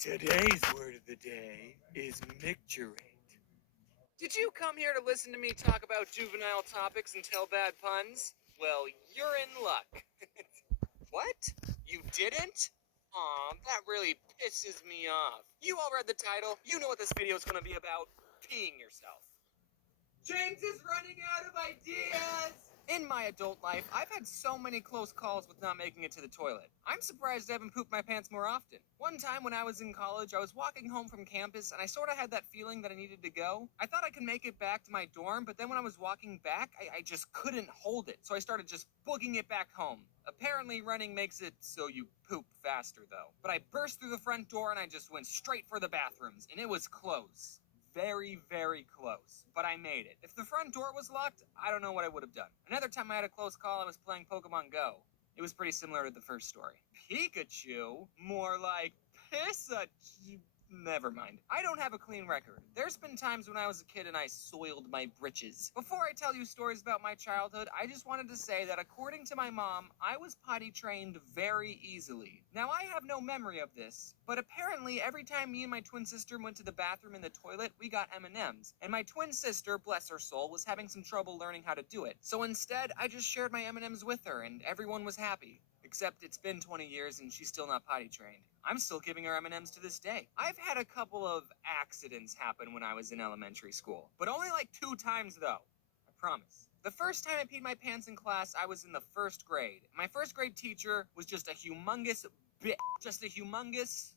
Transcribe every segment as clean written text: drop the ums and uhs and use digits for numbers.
Today's word of the day is micturate. Did you come here to listen to me talk about juvenile topics and tell bad puns? Well, you're in luck. What? You didn't? Aw, that really pisses me off. You all read the title. You know what this video is going to be about. Peeing yourself. James is running out of ideas! In my adult life, I've had so many close calls with not making it to the toilet. I'm surprised I haven't pooped my pants more often. One time when I was in college, I was walking home from campus and I sort of had that feeling that I needed to go. I thought I could make it back to my dorm, but then when I was walking back, I just couldn't hold it. So I started just booking it back home. Apparently running makes it so you poop faster though. But I burst through the front door and I just went straight for the bathrooms, and it was close. Very, very close, but I made it. If the front door was locked, I don't know what I would have done. Another time I had a close call, I was playing Pokemon Go. It was pretty similar to the first story. Pikachu? More like Pissachu. Never mind. I don't have a clean record. There's been times when I was a kid and I soiled my britches. Before I tell you stories about my childhood, I just wanted to say that according to my mom, I was potty trained very easily. Now, I have no memory of this, but apparently every time me and my twin sister went to the bathroom in the toilet, we got M&Ms. And my twin sister, bless her soul, was having some trouble learning how to do it. So instead, I just shared my M&Ms with her and everyone was happy. Except it's been 20 years and she's still not potty trained. I'm still giving her M&Ms to this day. I've had a couple of accidents happen when I was in elementary school, but only like 2 times though. I promise. The first time I peed my pants in class, I was in the 1st grade. My 1st grade teacher was just a humongous bitch. Just a humongous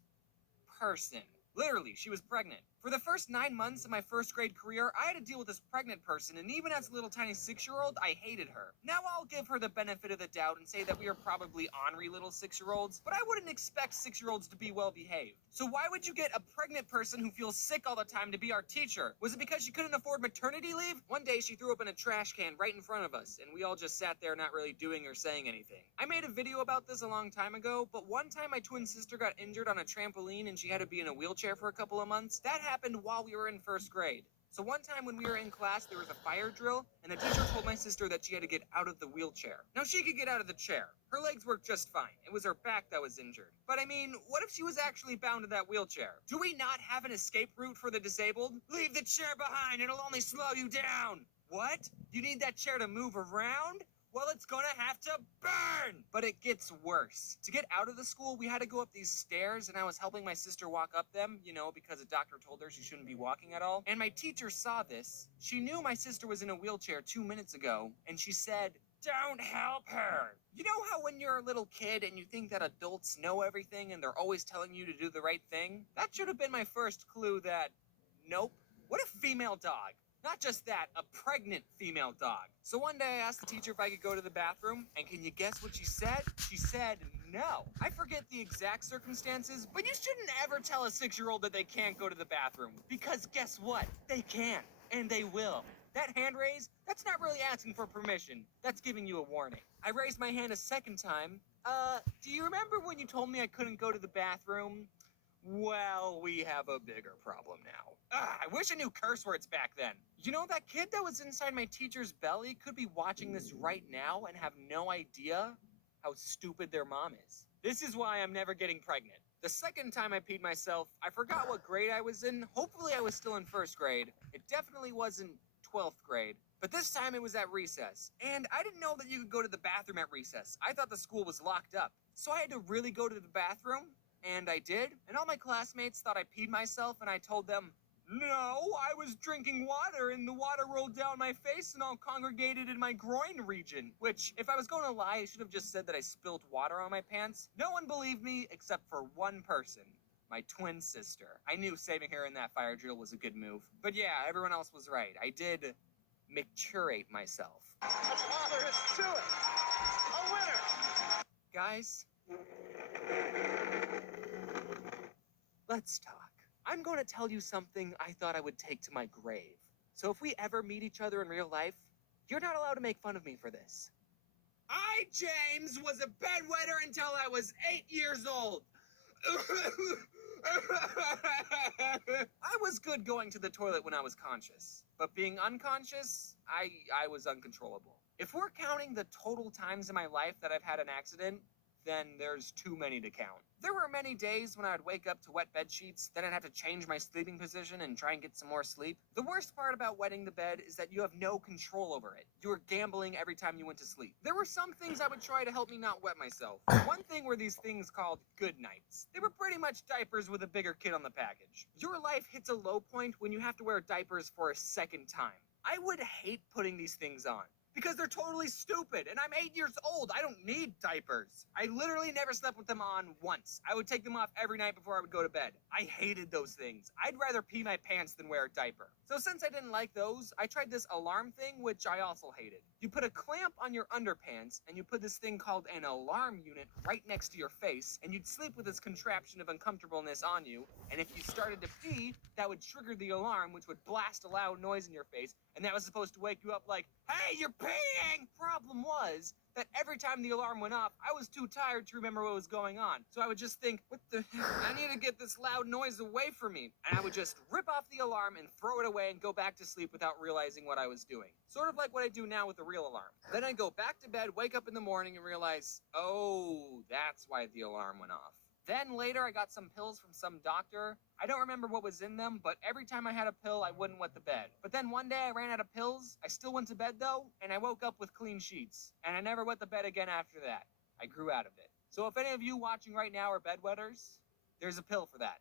person. Literally, she was pregnant. For the first 9 months of my 1st grade career, I had to deal with this pregnant person, and even as a little tiny 6-year-old, I hated her. Now I'll give her the benefit of the doubt and say that we are probably ornery little 6-year-olds, but I wouldn't expect 6-year-olds to be well behaved. So why would you get a pregnant person who feels sick all the time to be our teacher? Was it because she couldn't afford maternity leave? One day she threw up in a trash can right in front of us, and we all just sat there not really doing or saying anything. I made a video about this a long time ago, but one time my twin sister got injured on a trampoline and she had to be in a wheelchair for a couple of months. That happened while we were in 1st grade. So one time when we were in class, there was a fire drill, and the teacher told my sister that she had to get out of the wheelchair. Now, she could get out of the chair. Her legs worked just fine. It was her back that was injured. But I mean, what if she was actually bound to that wheelchair? Do we not have an escape route for the disabled? Leave the chair behind, it'll only slow you down. What? You need that chair to move around? Well, it's gonna have to burn! But it gets worse. To get out of the school, we had to go up these stairs, and I was helping my sister walk up them, because a doctor told her she shouldn't be walking at all. And my teacher saw this. She knew my sister was in a wheelchair 2 minutes ago, and she said, "Don't help her." You know how when you're a little kid and you think that adults know everything and they're always telling you to do the right thing? That should have been my first clue that, nope. What a female dog. Not just that, a pregnant female dog. So one day I asked the teacher if I could go to the bathroom, and can you guess what she said? She said no. I forget the exact circumstances, but you shouldn't ever tell a 6-year-old that they can't go to the bathroom. Because guess what? They can, and they will. That hand raise, that's not really asking for permission. That's giving you a warning. I raised my hand a second time. Do you remember when you told me I couldn't go to the bathroom? Well, we have a bigger problem now. I wish I knew curse words back then. You know, that kid that was inside my teacher's belly could be watching this right now and have no idea how stupid their mom is. This is why I'm never getting pregnant. The second time I peed myself, I forgot what grade I was in. Hopefully I was still in 1st grade. It definitely wasn't 12th grade. But this time it was at recess. And I didn't know that you could go to the bathroom at recess. I thought the school was locked up. So I had to really go to the bathroom. And I did, and all my classmates thought I peed myself, and I told them, no, I was drinking water, and the water rolled down my face and all congregated in my groin region. Which, if I was going to lie, I should have just said that I spilled water on my pants. No one believed me except for one person. My twin sister. I knew saving her in that fire drill was a good move. But yeah, everyone else was right. I did micturate myself. That's all there is to it. A winner. Guys, let's talk. I'm going to tell you something I thought I would take to my grave. So if we ever meet each other in real life, you're not allowed to make fun of me for this. I, James, was a bedwetter until I was 8 years old. I was good going to the toilet when I was conscious, but being unconscious, I was uncontrollable. If we're counting the total times in my life that I've had an accident, then there's too many to count. There were many days when I would wake up to wet bed sheets, then I'd have to change my sleeping position and try and get some more sleep. The worst part about wetting the bed is that you have no control over it. You were gambling every time you went to sleep. There were some things I would try to help me not wet myself. One thing were these things called good nights. They were pretty much diapers with a bigger kid on the package. Your life hits a low point when you have to wear diapers for a second time. I would hate putting these things on because they're totally stupid, and I'm 8 years old. I don't need diapers. I literally never slept with them on once. I would take them off every night before I would go to bed. I hated those things. I'd rather pee my pants than wear a diaper. So since I didn't like those, I tried this alarm thing, which I also hated. You put a clamp on your underpants, and you put this thing called an alarm unit right next to your face, and you'd sleep with this contraption of uncomfortableness on you, and if you started to pee, that would trigger the alarm, which would blast a loud noise in your face, and that was supposed to wake you up like, hey, you're peeing! Problem was that every time the alarm went off, I was too tired to remember what was going on. So I would just think, what the heck? I need to get this loud noise away from me. And I would just rip off the alarm and throw it away and go back to sleep without realizing what I was doing. Sort of like what I do now with the real alarm. Then I'd go back to bed, wake up in the morning and realize, oh, that's why the alarm went off. Then later I got some pills from some doctor. I don't remember what was in them, but every time I had a pill, I wouldn't wet the bed. But then one day I ran out of pills. I still went to bed though, and I woke up with clean sheets. And I never wet the bed again after that. I grew out of it. So if any of you watching right now are bedwetters, there's a pill for that.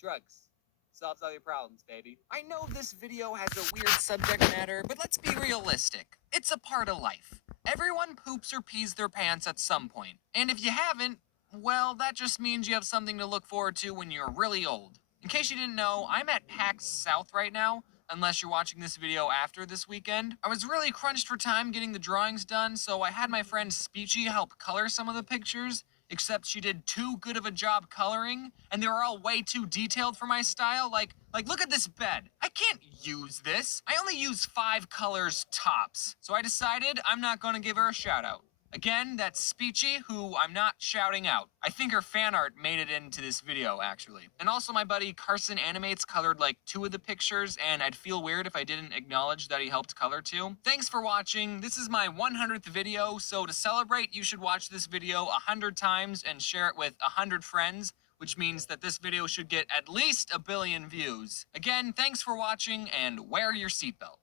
Drugs. Solves all your problems, baby. I know this video has a weird subject matter, but let's be realistic. It's a part of life. Everyone poops or pees their pants at some point. And if you haven't, well, that just means you have something to look forward to when you're really old. In case you didn't know, I'm at PAX South right now, unless you're watching this video after this weekend. I was really crunched for time getting the drawings done, so I had my friend Speechy help color some of the pictures, except she did too good of a job coloring, and they were all way too detailed for my style. Like look at this bed. I can't use this. I only use 5 colors tops. So I decided I'm not gonna give her a shout out. Again, that's Speechy, who I'm not shouting out. I think her fan art made it into this video, actually. And also my buddy Carson Animates colored like 2 of the pictures, and I'd feel weird if I didn't acknowledge that he helped color 2. Thanks for watching. This is my 100th video, so to celebrate, you should watch this video 100 times and share it with 100 friends, which means that this video should get at least 1 billion views. Again, thanks for watching, and wear your seatbelt.